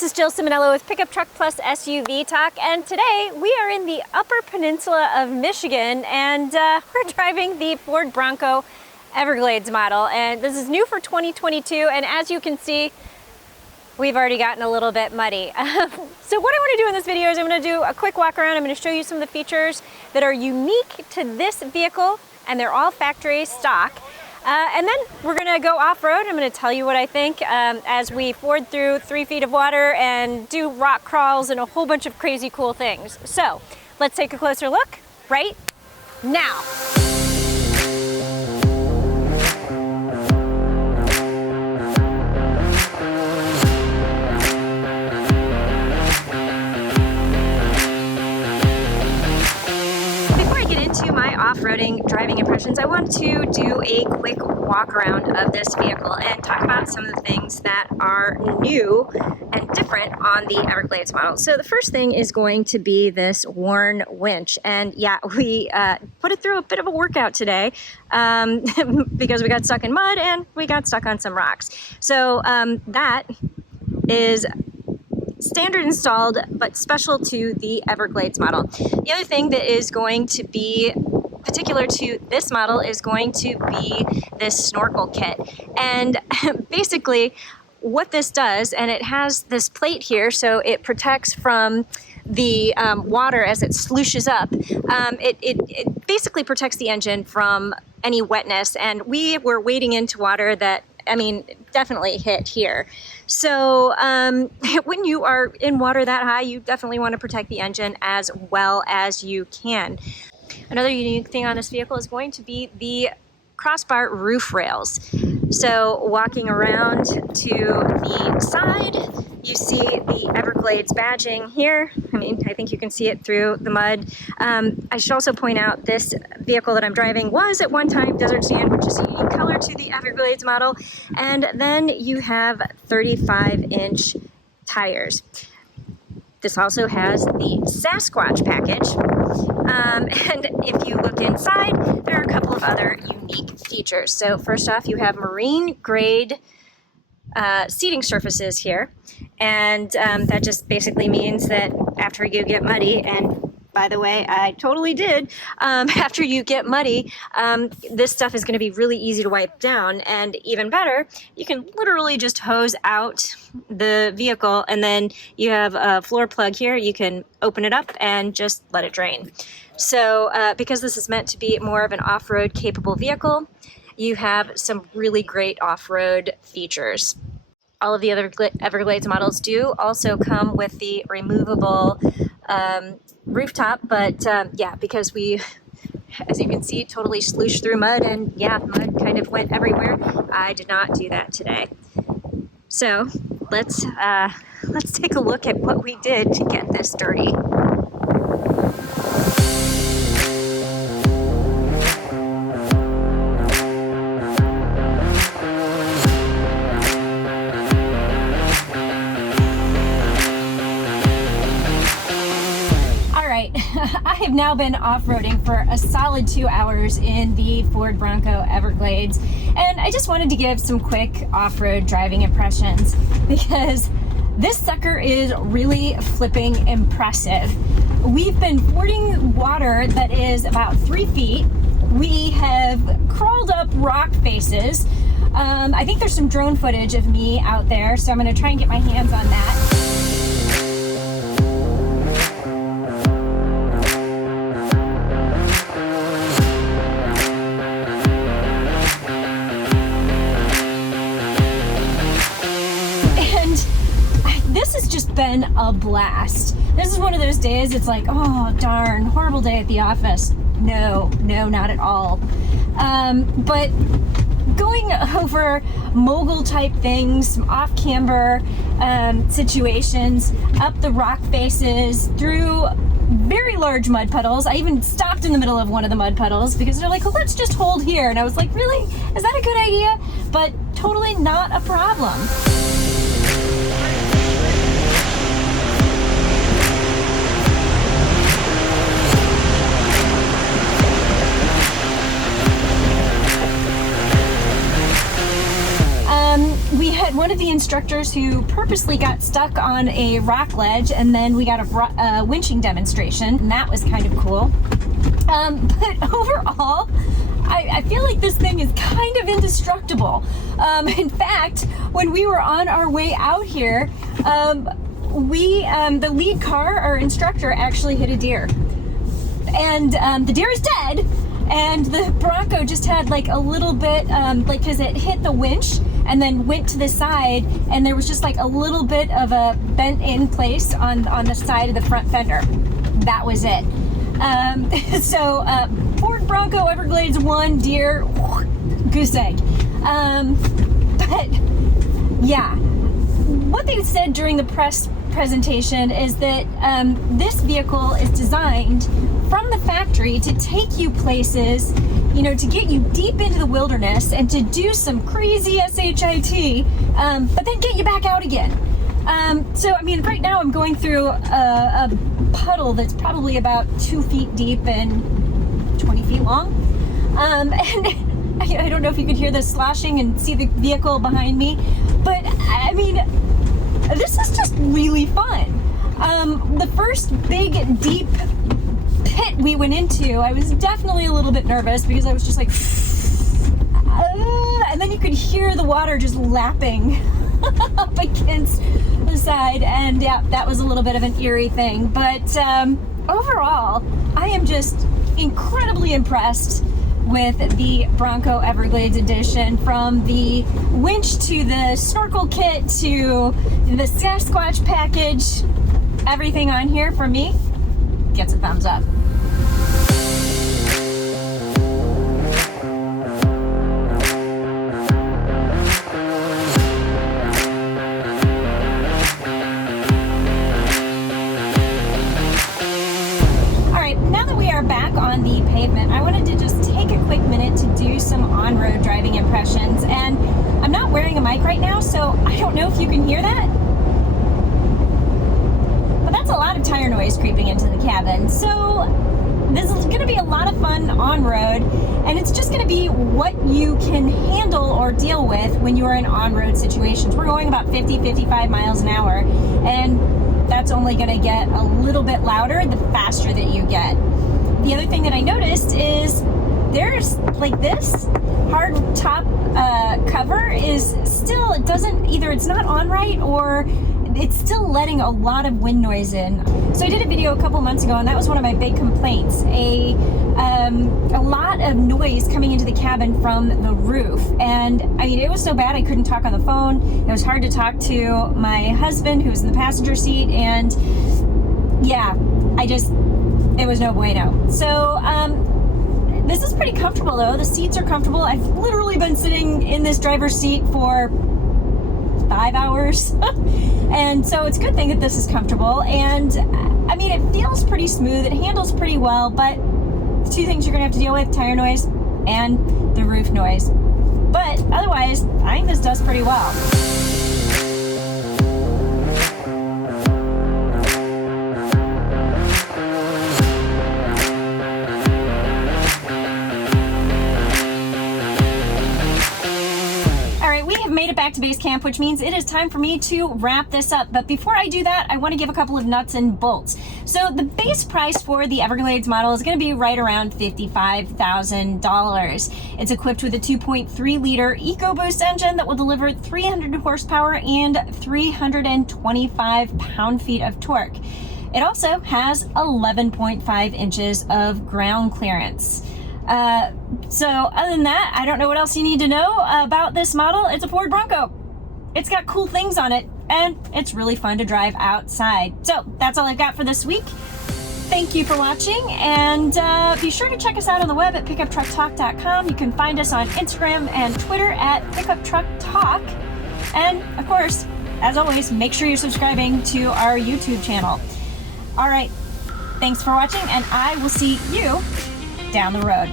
this is Jill Ciminillo with Pickup Truck Plus SUV Talk, and today we are in the Upper Peninsula of Michigan, and we're driving the Ford Bronco Everglades model, and this is new for 2022, and as you can see, we've already gotten a little bit muddy. So what I want to do in this video is I'm going to do a quick walk around. I'm going to show you some of the features that are unique to this vehicle, and they're all factory stock. And then we're gonna go off-road. I'm gonna tell you what I think as we ford through 3 feet of water and do rock crawls and a whole bunch of crazy cool things. So let's take a closer look right now. To my off-roading driving impressions, I want to do a quick walk around of this vehicle and talk about some of the things that are new and different on the Everglades model. So the first thing is going to be this worn winch, and yeah, we put it through a bit of a workout today because we got stuck in mud and we got stuck on some rocks. So that is standard installed, but special to the Everglades model. The other thing that is going to be particular to this model is going to be this snorkel kit. And basically what this does, and it has this plate here, so it protects from the water as it slooshes up. It basically protects the engine from any wetness, and we were wading into water that, I mean, definitely hit here. So when you are in water that high, you definitely want to protect the engine as well as you can. Another unique thing on this vehicle is going to be the crossbar roof rails. So walking around to the side, you see the Everglades badging here. I mean, I think you can see it through the mud. I should also point out this vehicle that I'm driving was at one time Desert Sand, which is a unique color to the Everglades model. And then you have 35-inch tires. This also has the Sasquatch package. And if you look inside, there are a couple of other unique features. So first off, you have marine grade seating surfaces here. And that just basically means that after you get muddy, and by the way, I totally did, after you get muddy, this stuff is going to be really easy to wipe down. And even better, you can literally just hose out the vehicle, and then you have a floor plug here. You can open it up and just let it drain. So because this is meant to be more of an off-road capable vehicle, you have some really great off-road features. All of the other Everglades models do also come with the removable rooftop, but yeah, because we, as you can see, totally slooshed through mud, and yeah, mud kind of went everywhere. I did not do that today. So let's take a look at what we did to get this dirty. I have now been off-roading for a solid 2 hours in the Ford Bronco Everglades, and I just wanted to give some quick off-road driving impressions because this sucker is really flipping impressive. We've been fording water that is about 3 feet. We have crawled up rock faces. I think there's some drone footage of me out there, so I'm going to try and get my hands on that. This has just been a blast. This is one of those days it's like, oh darn, horrible day at the office. No, not at all. But going over mogul type things, off camber situations, up the rock faces, through very large mud puddles. I even stopped in the middle of one of the mud puddles because they're like, well, let's just hold here. And I was like, really? Is that a good idea? But totally not a problem. We had one of the instructors who purposely got stuck on a rock ledge, and then we got a winching demonstration, and that was kind of cool. But overall, I feel like this thing is kind of indestructible. In fact, when we were on our way out here, the lead car, our instructor, actually hit a deer. And the deer is dead, and the Bronco just had like a little bit, because it hit the winch and then went to the side, and there was just like a little bit of a bent in place on the side of the front fender. That was it. So Ford Bronco Everglades 1 deer, goose egg. But yeah, what they said during the press presentation is that this vehicle is designed from the factory to take you places, you know, to get you deep into the wilderness and to do some crazy SHIT, but then get you back out again. So, I mean, right now I'm going through a puddle that's probably about 2 feet deep and 20 feet long. And I don't know if you could hear the sloshing and see the vehicle behind me, but I mean, this is just really fun. The first big, deep pit we went into, I was definitely a little bit nervous because I was just like, and then you could hear the water just lapping up against the side, and yeah, that was a little bit of an eerie thing. But overall, I am just incredibly impressed with the Bronco Everglades Edition. From the winch to the snorkel kit to the Sasquatch package, everything on here for me gets a thumbs up. Back on the pavement, I wanted to just take a quick minute to do some on-road driving impressions, and I'm not wearing a mic right now, so I don't know if you can hear that, but that's a lot of tire noise creeping into the cabin. So this is going to be a lot of fun on-road, and it's just going to be what you can handle or deal with when you are in on-road situations. We're going about 50-55 miles an hour, and that's only going to get a little bit louder the faster that you get. The other thing that I noticed is there's like this hard top cover is still, it doesn't, either it's not on right or it's still letting a lot of wind noise in. So I did a video a couple months ago, and that was one of my big complaints. A lot of noise coming into the cabin from the roof. And I mean, it was so bad I couldn't talk on the phone. It was hard to talk to my husband, who was in the passenger seat, and yeah, it was no bueno. So this is pretty comfortable though. The seats are comfortable. I've literally been sitting in this driver's seat for 5 hours. And so it's a good thing that this is comfortable. And I mean, it feels pretty smooth. It handles pretty well, but the two things you're gonna have to deal with, tire noise and the roof noise. But otherwise, I think this does pretty well. Made it back to base camp, which means it is time for me to wrap this up. But before I do that, I want to give a couple of nuts and bolts. So the base price for the Everglades model is going to be right around $55,000. It's equipped with a 2.3 liter EcoBoost engine that will deliver 300 horsepower and 325 pound-feet of torque. It also has 11.5 inches of ground clearance. So other than that, I don't know what else you need to know about this model. It's a Ford Bronco. It's got cool things on it, and it's really fun to drive outside. So that's all I've got for this week. Thank you for watching, and be sure to check us out on the web at pickuptrucktalk.com. You can find us on Instagram and Twitter at pickuptrucktalk. And of course, as always, make sure you're subscribing to our YouTube channel. All right, thanks for watching, and I will see you down the road.